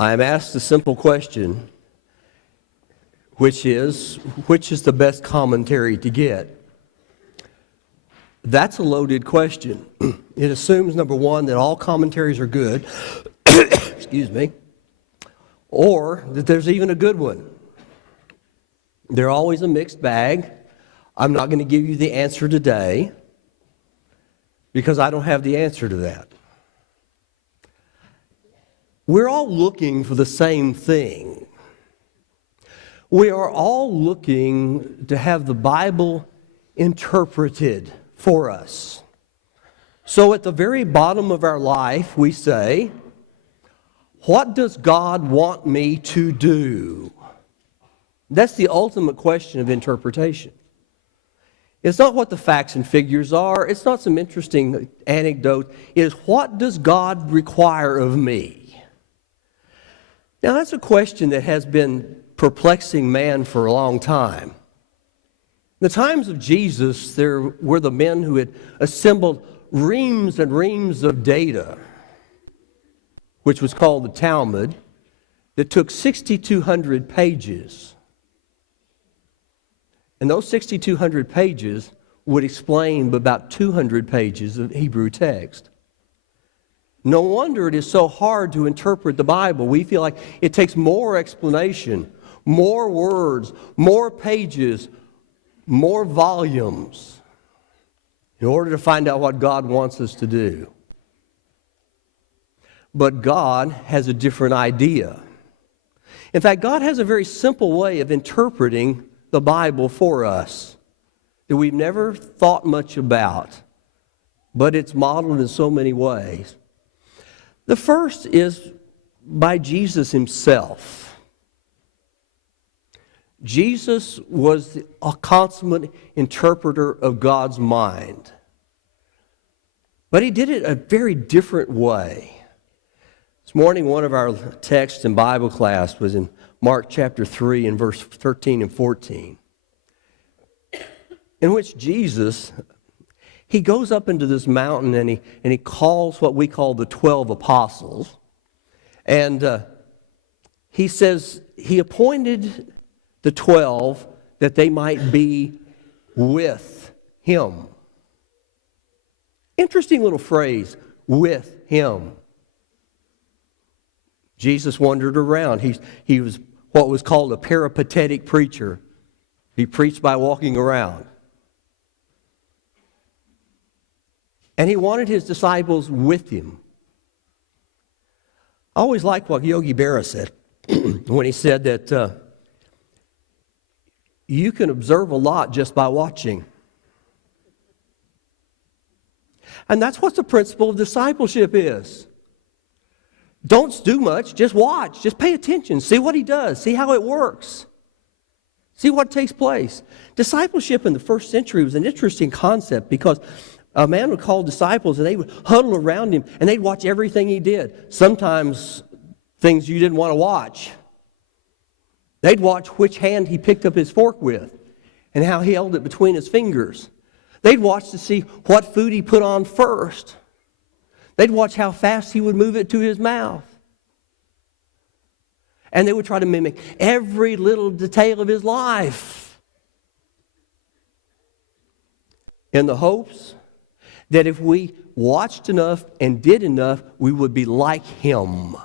I am asked a simple question, which is the best commentary to get? That's a loaded question. It assumes, number one, that all commentaries are good, excuse me, or that there's even a good one. They're always a mixed bag. I'm not going to give you the answer today because I don't have the answer to that. We're all looking for the same thing. We are all looking to have the Bible interpreted for us. So at the very bottom of our life, we say, what does God want me to do? That's the ultimate question of interpretation. It's not what the facts and figures are. It's not some interesting anecdote. It is, what does God require of me? Now, that's a question that has been perplexing man for a long time. In the times of Jesus, there were the men who had assembled reams and reams of data, which was called the Talmud, that took 6,200 pages. And those 6,200 pages would explain about 200 pages of Hebrew text. No wonder it is so hard to interpret the Bible. We feel like it takes more explanation, more words, more pages, more volumes in order to find out what God wants us to do. But God has a different idea. In fact, God has a very simple way of interpreting the Bible for us that we've never thought much about, but it's modeled in so many ways. The first is by Jesus himself. Jesus was a consummate interpreter of God's mind. But he did it a very different way. This morning, one of our texts in Bible class was in Mark chapter 3 and verse 13 and 14, in which Jesus, he goes up into this mountain and he calls what we call the 12 apostles. And he says he appointed the 12 that they might be with him. Interesting little phrase, with him. Jesus wandered around. He was what was called a peripatetic preacher. He preached by walking around. And he wanted his disciples with him. I always like what Yogi Berra said when he said that you can observe a lot just by watching. And that's what the principle of discipleship is. Don't do much, just watch, just pay attention, see what he does, see how it works, see what takes place. Discipleship in the first century was an interesting concept because a man would call disciples and they would huddle around him and they'd watch everything he did. Sometimes things you didn't want to watch. They'd watch which hand he picked up his fork with and how he held it between his fingers. They'd watch to see what food he put on first. They'd watch how fast he would move it to his mouth. And they would try to mimic every little detail of his life in the hopes that if we watched enough and did enough, we would be like him.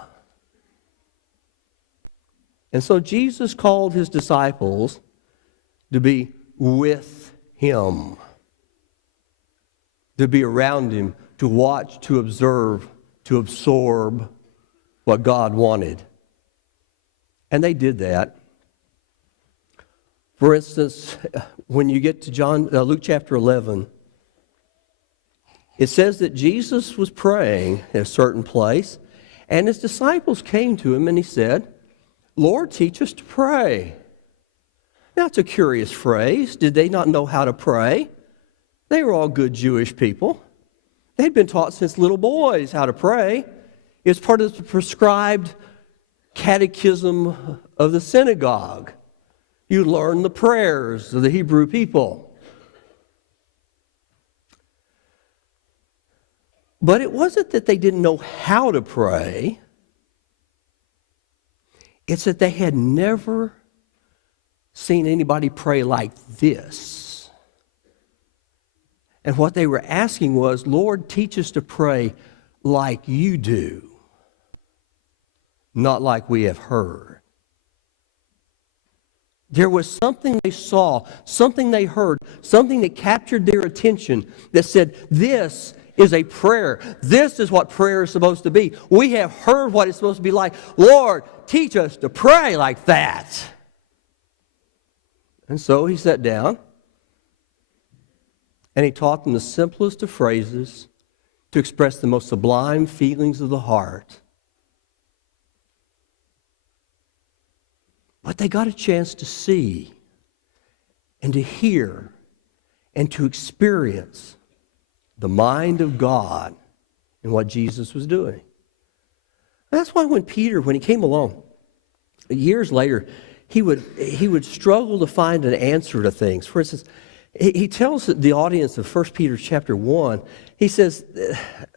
And so Jesus called his disciples to be with him, to be around him, to watch, to observe, to absorb what God wanted. And they did that. For instance, when you get to Luke chapter 11, it says that Jesus was praying in a certain place, and his disciples came to him and he said, "Lord, teach us to pray." Now, it's a curious phrase. Did they not know how to pray? They were all good Jewish people. They'd been taught since little boys how to pray. It's part of the prescribed catechism of the synagogue. You learn the prayers of the Hebrew people. But it wasn't that they didn't know how to pray. It's that they had never seen anybody pray like this. And what they were asking was, Lord, teach us to pray like you do, not like we have heard. There was something they saw, something they heard, something that captured their attention that said, this is a prayer. This is what prayer is supposed to be. We have heard what it's supposed to be like. Lord, teach us to pray like that. And so he sat down and he taught them the simplest of phrases to express the most sublime feelings of the heart. But they got a chance to see and to hear and to experience the mind of God and what Jesus was doing. That's why when Peter, when he came along, years later, he would struggle to find an answer to things. For instance, he tells the audience of 1 Peter chapter 1, he says,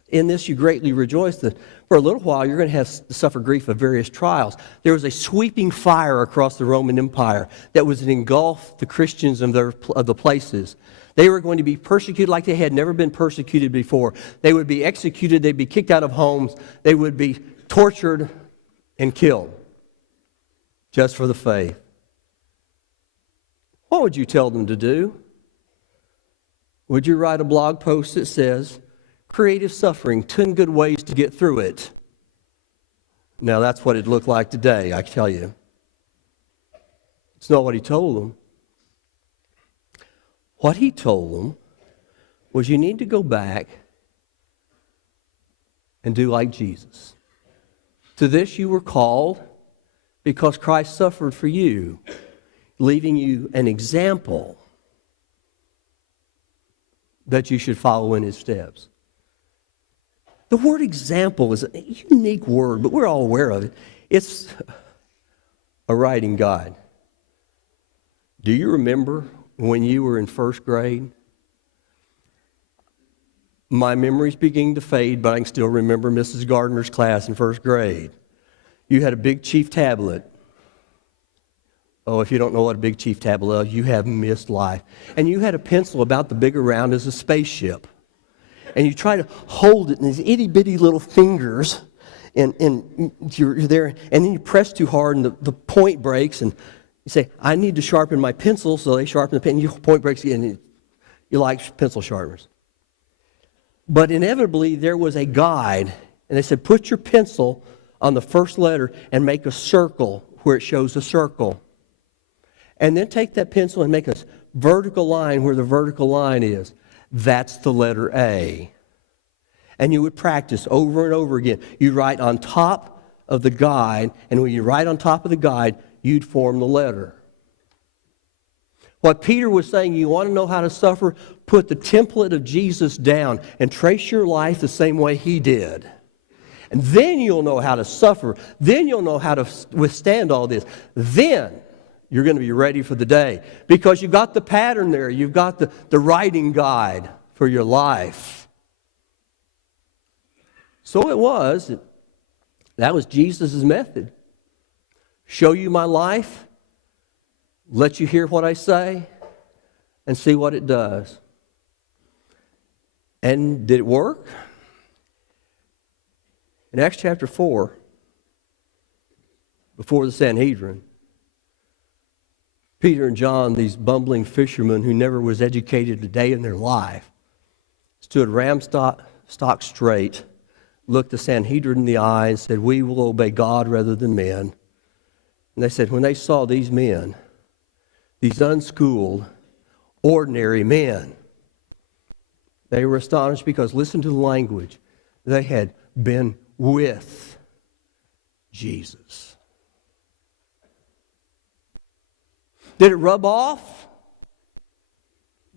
in this you greatly rejoice that for a little while you're going to have to suffer grief of various trials. There was a sweeping fire across the Roman Empire that was to engulf the Christians of the places. They were going to be persecuted like they had never been persecuted before. They would be executed, they'd be kicked out of homes, they would be tortured and killed just for the faith. What would you tell them to do? Would you write a blog post that says, creative suffering, 10 good ways to get through it? Now that's what it looked like today, I can tell you. It's not what he told them. What he told them was you need to go back and do like Jesus. To this you were called because Christ suffered for you, leaving you an example that you should follow in his steps. The word example is a unique word, but we're all aware of it. It's a writing guide. Do you remember when you were in first grade? My memory's beginning to fade, but I can still remember Mrs. Gardner's class in first grade. You had a big chief tablet. Oh, if you don't know what a big chief tablet is, you have missed life. And you had a pencil about the big around as a spaceship. And you try to hold it in these itty-bitty little fingers, and you're there, and then you press too hard, and the point breaks, and you say, I need to sharpen my pencil, so they sharpen the pen, and your point breaks again, and you like pencil sharpeners. But inevitably, there was a guide, and they said, put your pencil on the first letter and make a circle where it shows a circle. And then take that pencil and make a vertical line where the vertical line is. That's the letter A. And you would practice over and over again. You'd write on top of the guide, and when you write on top of the guide, you'd form the letter. What Peter was saying, you want to know how to suffer? Put the template of Jesus down and trace your life the same way he did. And then you'll know how to suffer. Then you'll know how to withstand all this. Then you're going to be ready for the day because you've got the pattern there. You've got the writing guide for your life. So it was. That was Jesus' method. Show you my life, let you hear what I say, and see what it does. And did it work? In Acts chapter 4, before the Sanhedrin, Peter and John, these bumbling fishermen who never was educated a day in their life, stood stock straight, looked the Sanhedrin in the eye and said, we will obey God rather than men. And they said, when they saw these men, these unschooled, ordinary men, they were astonished because, listen to the language, they had been with Jesus. Did it rub off?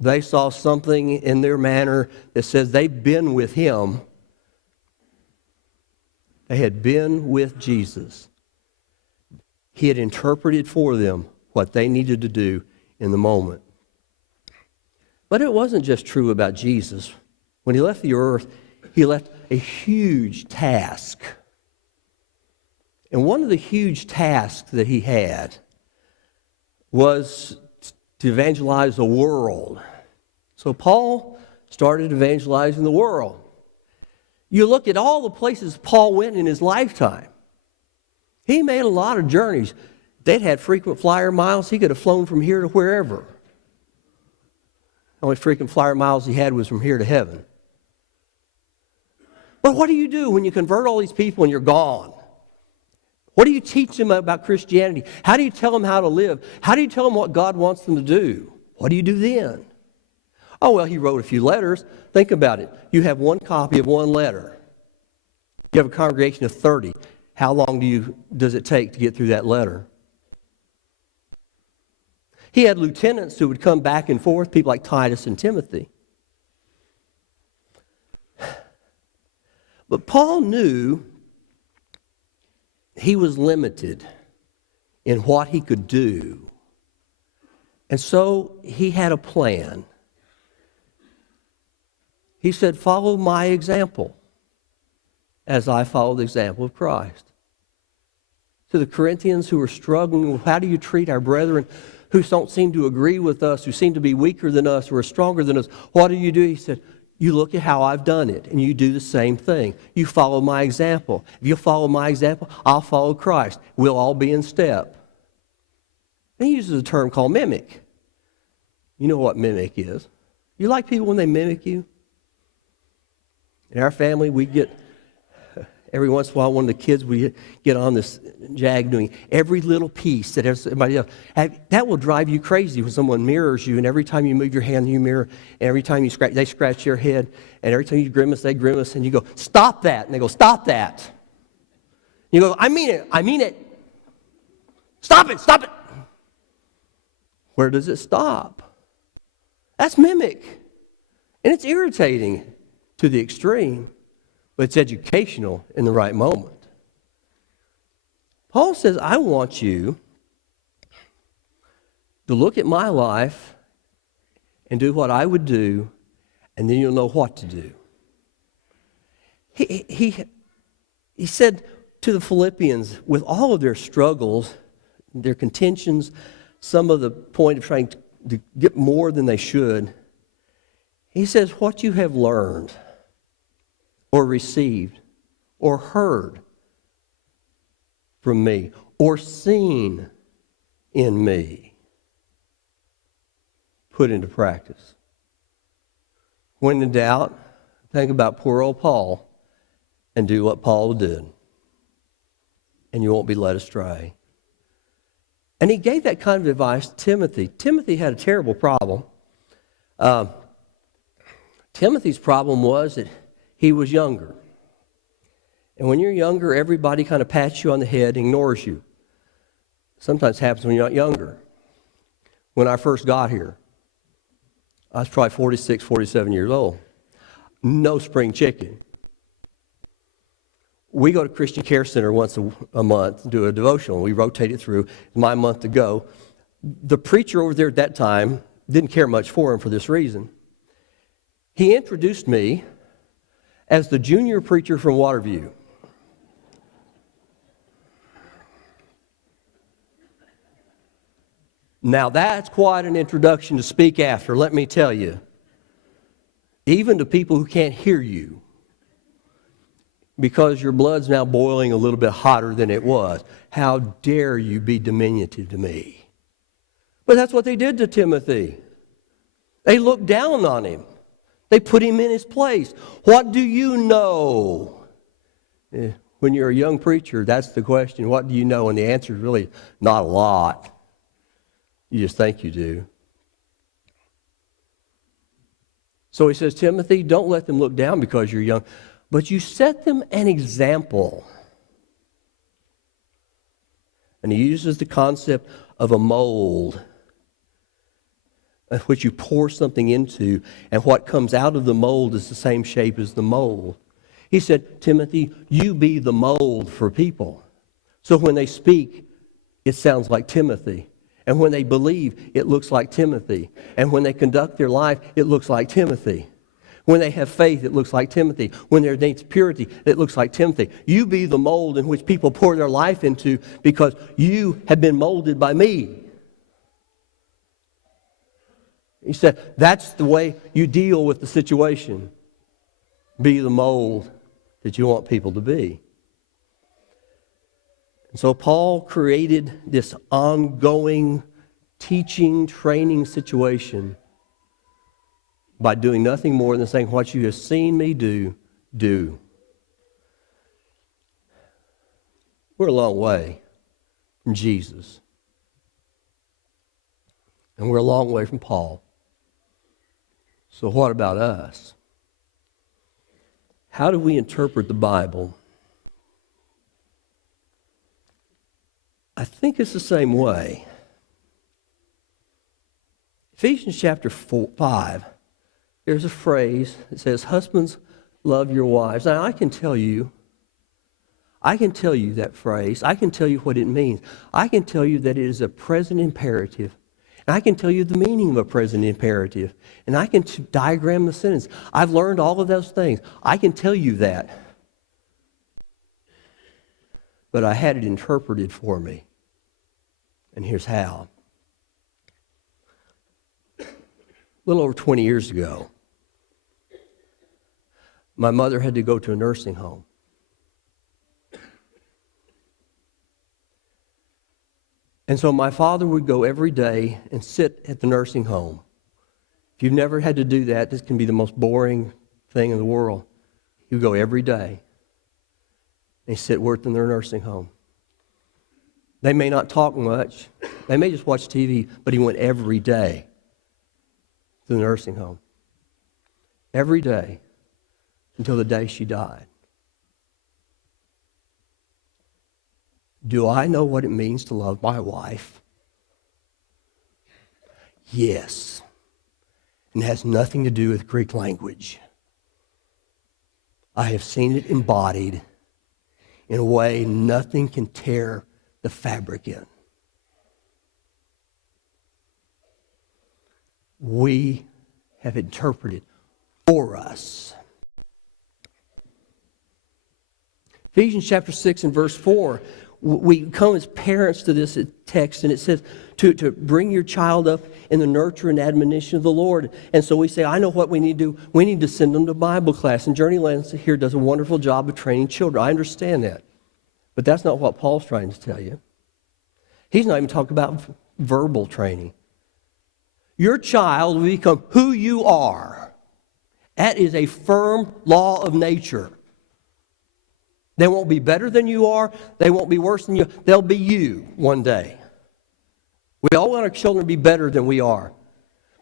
They saw something in their manner that says they've been with him. They had been with Jesus. He had interpreted for them what they needed to do in the moment. But it wasn't just true about Jesus. When he left the earth, he left a huge task. And one of the huge tasks that he had was to evangelize the world. So Paul started evangelizing the world. You look at all the places Paul went in his lifetime. He made a lot of journeys. They'd had frequent flyer miles. He could have flown from here to wherever. The only frequent flyer miles he had was from here to heaven. But what do you do when you convert all these people and you're gone? What do you teach them about Christianity? How do you tell them how to live? How do you tell them what God wants them to do? What do you do then? Oh, well, he wrote a few letters. Think about it. You have one copy of one letter. You have a congregation of 30. How long does it take to get through that letter? He had lieutenants who would come back and forth, people like Titus and Timothy. But Paul knew he was limited in what he could do. And so he had a plan. He said, follow my example as I follow the example of Christ. To the Corinthians who were struggling with how do you treat our brethren who don't seem to agree with us, who seem to be weaker than us, who are stronger than us, what do? He said, you look at how I've done it, and you do the same thing. You follow my example. If you follow my example, I'll follow Christ. We'll all be in step. And he uses a term called mimic. You know what mimic is. You like people when they mimic you? In our family, we get, every once in a while, one of the kids, we get on this jag doing every little piece that everybody else. That will drive you crazy when someone mirrors you, and every time you move your hand, you mirror, and every time you scratch, they scratch your head, and every time you grimace, they grimace, and you go, stop that. And they go, stop that. You go, I mean it. Stop it. Where does it stop? That's mimic. And it's irritating to the extreme, but it's educational in the right moment. Paul says, I want you to look at my life and do what I would do, and then you'll know what to do. He said to the Philippians, with all of their struggles, their contentions, some of the point of trying to get more than they should, he says, what you have learned or received or heard from me or seen in me, put into practice. When in doubt, think about poor old Paul and do what Paul did, and you won't be led astray. And he gave that kind of advice to Timothy. Timothy had a terrible problem. Timothy's problem was that he was younger. And when you're younger, everybody kind of pats you on the head and ignores you. Sometimes it happens when you're not younger. When I first got here, I was probably 46, 47 years old. No spring chicken. We go to Christian Care Center once a month and do a devotional. We rotate it through. It's my month to go. The preacher over there at that time didn't care much for him for this reason. He introduced me as the junior preacher from Waterview. Now that's quite an introduction to speak after, let me tell you. Even to people who can't hear you. Because your blood's now boiling a little bit hotter than it was. How dare you be diminutive to me? But that's what they did to Timothy. They looked down on him. They put him in his place. What do you know? When you're a young preacher, that's the question. What do you know? And the answer is really not a lot. You just think you do. So he says, Timothy, don't let them look down because you're young, but you set them an example. And he uses the concept of a mold, which you pour something into, and what comes out of the mold is the same shape as the mold. He said, Timothy, you be the mold for people. So when they speak, it sounds like Timothy. And when they believe, it looks like Timothy. And when they conduct their life, it looks like Timothy. When they have faith, it looks like Timothy. When there needs purity, it looks like Timothy. You be the mold in which people pour their life into because you have been molded by me. He said, that's the way you deal with the situation. Be the mold that you want people to be. And so Paul created this ongoing teaching, training situation by doing nothing more than saying, what you have seen me do, do. We're a long way from Jesus. And we're a long way from Paul. So what about us? How do we interpret the Bible? I think it's the same way. Ephesians chapter 5, there's a phrase that says, husbands, love your wives. Now, I can tell you that phrase. I can tell you what it means. I can tell you that it is a present imperative. And I can tell you the meaning of a present imperative. And I can diagram the sentence. I've learned all of those things. I can tell you that. But I had it interpreted for me. And here's how. A little over 20 years ago, my mother had to go to a nursing home. And so my father would go every day and sit at the nursing home. If you've never had to do that, this can be the most boring thing in the world. He would go every day and sit in their nursing home. They may not talk much. They may just watch TV, but he went every day to the nursing home. Every day until the day she died. Do I know what it means to love my wife? Yes. And it has nothing to do with Greek language. I have seen it embodied in a way nothing can tear the fabric in. We have interpreted for us. Ephesians chapter 6 and verse 4, we come as parents to this text, and it says to bring your child up in the nurture and admonition of the Lord. And so we say, I know what we need to do. We need to send them to Bible class. And Journeyland here does a wonderful job of training children. I understand that. But that's not what Paul's trying to tell you. He's not even talking about verbal training. Your child will become who you are. That is a firm law of nature. They won't be better than you are. They won't be worse than you. They'll be you one day. We all want our children to be better than we are.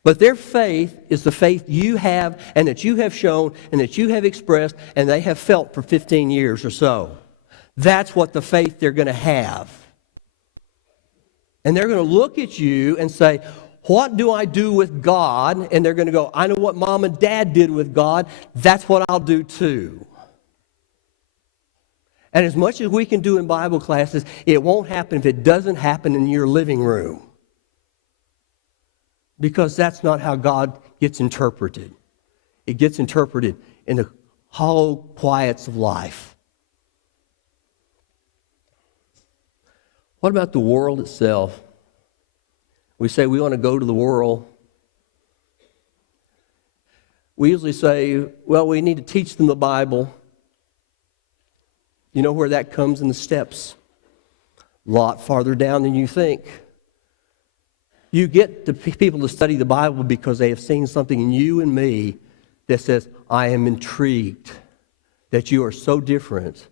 But their faith is the faith you have and that you have shown and that you have expressed and they have felt for 15 years or so. That's what the faith they're going to have. And they're going to look at you and say, what do I do with God? And they're going to go, I know what mom and dad did with God. That's what I'll do too. And as much as we can do in Bible classes, it won't happen if it doesn't happen in your living room. Because that's not how God gets interpreted. It gets interpreted in the hollow quiets of life. What about the world itself? We say we want to go to the world. We usually say, well, we need to teach them the Bible. You know where that comes in the steps? A lot farther down than you think. You get the people to study the Bible because they have seen something in you and me that says, I am intrigued that you are so different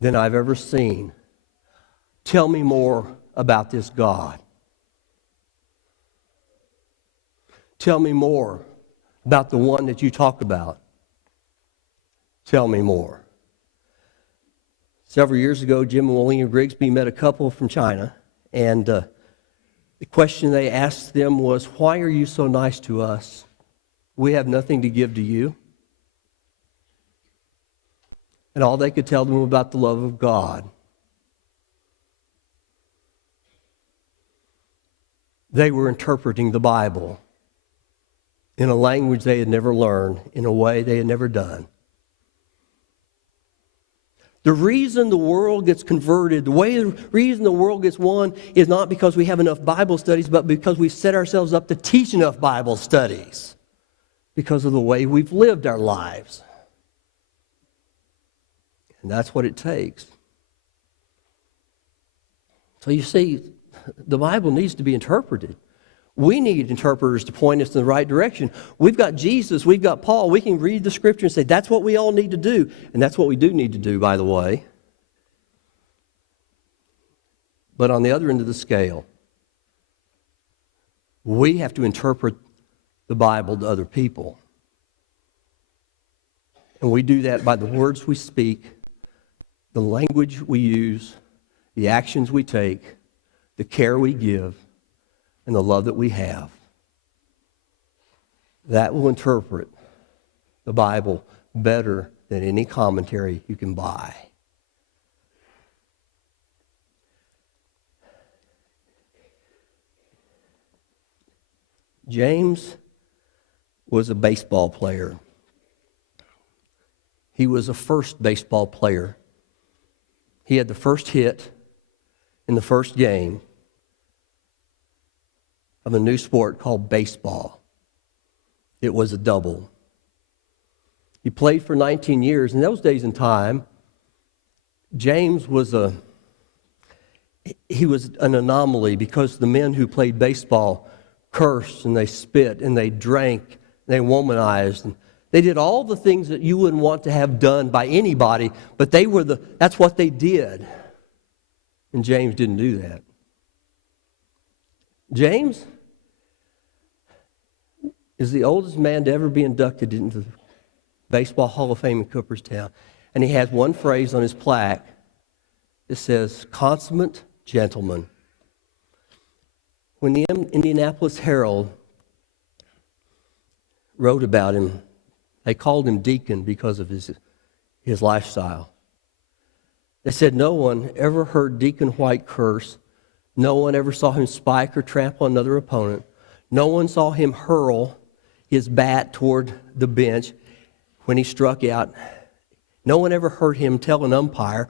than I've ever seen. Tell me more about this God. Tell me more about the one that you talk about. Tell me more. Several years ago, Jim and William Grigsby met a couple from China, and the question they asked them was, why are you so nice to us? We have nothing to give to you. And all they could tell them about the love of God. They were interpreting the Bible. in a language they had never learned, in a way they had never done. The reason the world gets converted, the reason the world gets won is not because we have enough Bible studies, but because we set ourselves up to teach enough Bible studies. Because of the way we've lived our lives. And that's what it takes. So you see, the Bible needs to be interpreted. We need interpreters to point us in the right direction. We've got Jesus, we've got Paul. We can read the Scripture and say, that's what we all need to do. And that's what we do need to do, by the way. But on the other end of the scale, we have to interpret the Bible to other people. And we do that by the words we speak, the language we use, the actions we take, the care we give, and the love that we have. That will interpret the Bible better than any commentary you can buy. James was a baseball player. He was a first baseball player. He had the first hit in the first game of a new sport called baseball. It was a double. He played for 19 years. In those days and time, James was an anomaly because the men who played baseball cursed and they spit and they drank and they womanized. And they did all the things that you wouldn't want to have done by anybody, but that's what they did. And James didn't do that. James is the oldest man to ever be inducted into the Baseball Hall of Fame in Cooperstown. And he has one phrase on his plaque that says, "Consummate gentleman." When the Indianapolis Herald wrote about him, they called him Deacon because of his lifestyle. They said no one ever heard Deacon White curse. No one ever saw him spike or trample another opponent. No one saw him hurl his bat toward the bench when he struck out. No one ever heard him tell an umpire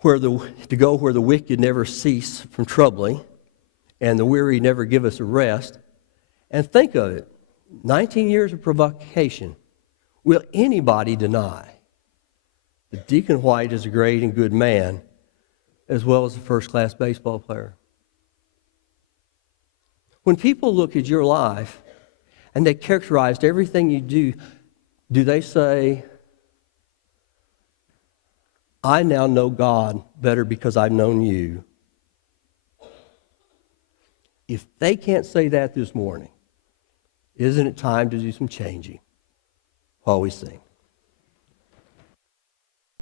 to go where the wicked never cease from troubling and the weary never give us a rest. And think of it, 19 years of provocation. Will anybody deny that Deacon White is a great and good man as well as a first-class baseball player? When people look at your life and they characterized everything you do they say, I now know God better because I've known you? If they can't say that this morning, isn't it time to do some changing while we sing?